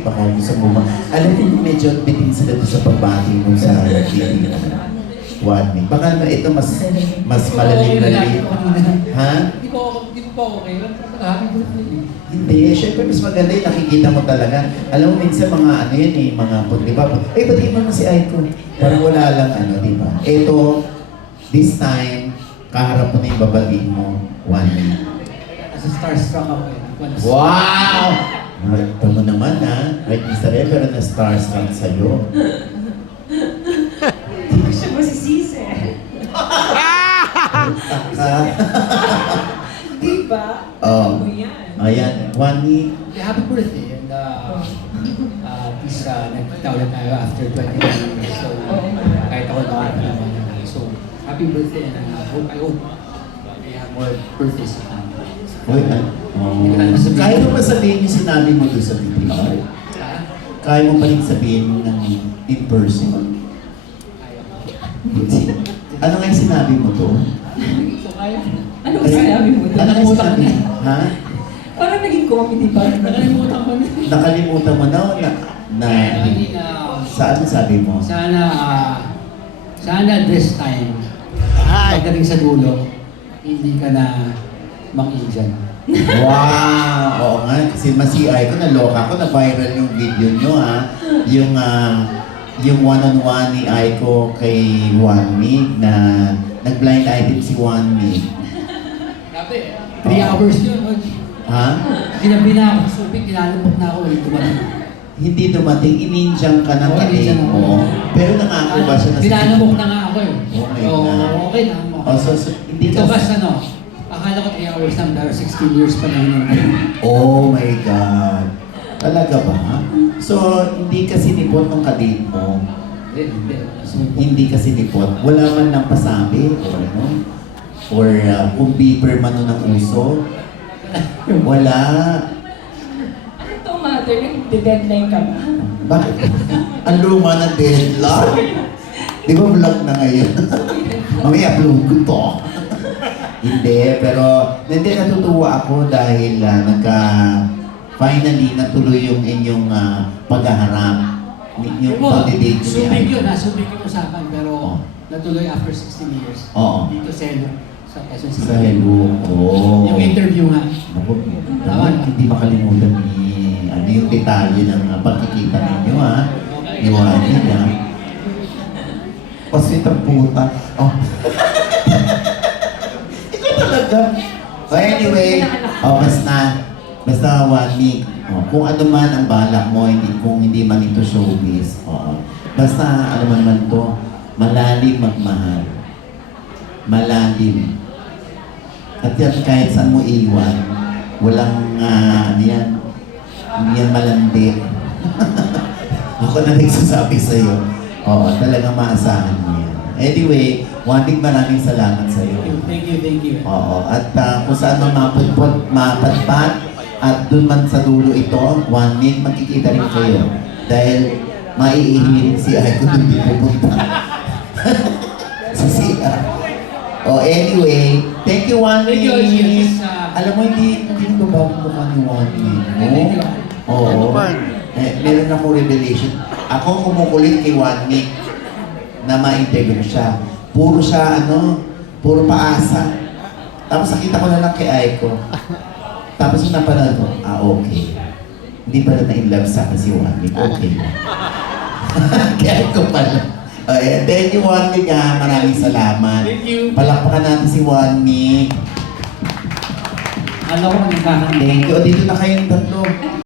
Week, baka gusto mo alam mo, medyo bitin sila doon sa pagbati mo sa TV. 1 Week. Baka naman ito mas malalim na rin. Ha? Hindi ko pa okay lang. Happy birthday. Hindi, syempre mas maganda yung nakikita mo talaga. Alam mo, minsan mga ano yan eh, mga di ba? Batiin mo si Aiko. Parang wala lang ano, di ba? Ito, this time, kaharap mo na yung babatiin mo, 1 Week. As a starstruck ako eh. Wow! Nakita mo naman ha, right Mr. Ray, pero na-starstruck sa'yo. Gusto mo si Sise. Di ba? Oh. Ano yan? Ayan, 1 Week. Happy birthday. And please, nagkita ulit tayo after 21 years. So, kahit ako na pa naman. So, happy birthday and I hope we have more birthdays to come. Uy, kaya mo ba sabihin yung sinabi mo doon sa video? Kaya mo pa rin sabihin ng in person? Ano nga yung sinabi mo to? Ano ba sinabi mo doon? Ano nga yung sinabi? Ha? Parang naging comedy ba? Nakalimutan ko na. Nakalimutan mo na saan sabi mo? Sana this time, pagdating sa dulo, hindi ka na mang-Indian. Wow! Oo nga, kasi masi-ay ko, naloka ko, na-viral yung video nyo ha. Yung one-on-one ni Aiko kay 1 Week na nag-blind item si 1 Week. Grabe, 3 hours yun. Ha? Ginabi na ako, subig, kinalubok na ako, ulit dumating. Hindi dumating, ininjang ka ng kating mo. Pero nangako ba siya na Pinanamok na nga ako eh. Okay So, na. okay na. Oh, so hindi Ito ka... kasi akala ko 3 hours lang, pero 16 years pa lang yun. Oh my God! Talaga ba? So, hindi ka sinipot ng kadate mo? Hindi. Hindi ka sinipot? Wala man lang pasabi? Or ano? Or kung beeper man nun ang uso? Wala. Ano to, mother? Nag-deadline ka ba? Bakit? Ang luma na deadline? Di ba vlog na ngayon? Mamaya upload ko to. Hindi, pero hindi natutuwa ako dahil finally natuloy yung inyong paghaharap. Yung pag-date Subig niya. yun, subig yung usapan, pero natuloy after 16 years. Oo. Dito sa Quezon City. Sa Hello. Oh. Yung interview nga. Naku, dapat hindi makalimutan ano yung detalye ng pagkikita ninyo ha. Iwanin ha. Paswit ang puta. Oh. Ikaw talaga. So anyway, basta 1 Week. Kung ano man ang balak mo, kung hindi man ito showbiz. Basta alam mo naman to, malalim magmahal. Malalim. At yan, kahit saan mo iwan, walang, hindi yan malandi. Ako na nagsasabi sa'yo. Oo, talagang maasahan mo yan. Anyway, 1 Week, maraming salamat sa'yo. Thank you. Oo, at kung saan man mapadpat, at dun man sa dulo ito, 1 Week, magkikita rin kayo. Dahil maiihirin si Aiko dun di pupunta. Anyway, thank you 1 Week. Alam mo, hindi nagbabago mukha ni 1 Week. Oo. Meron akong revelation. Ako kumukulit kay 1 Week na ma-interview siya. Puro siya, puro paasa. Tapos nakita ko na lang kay Aiko. Tapos yung napanood ko, okay. Hindi pala na-in-love sa akin si 1 Week. Okay. Kaya Aiko pala. Thank you 1 Week ha. Maraming salamat. Thank you. Palakpakan natin si 1 Week. Alam ko, nagkakanda. Thank you. Dito na kayong tatlo.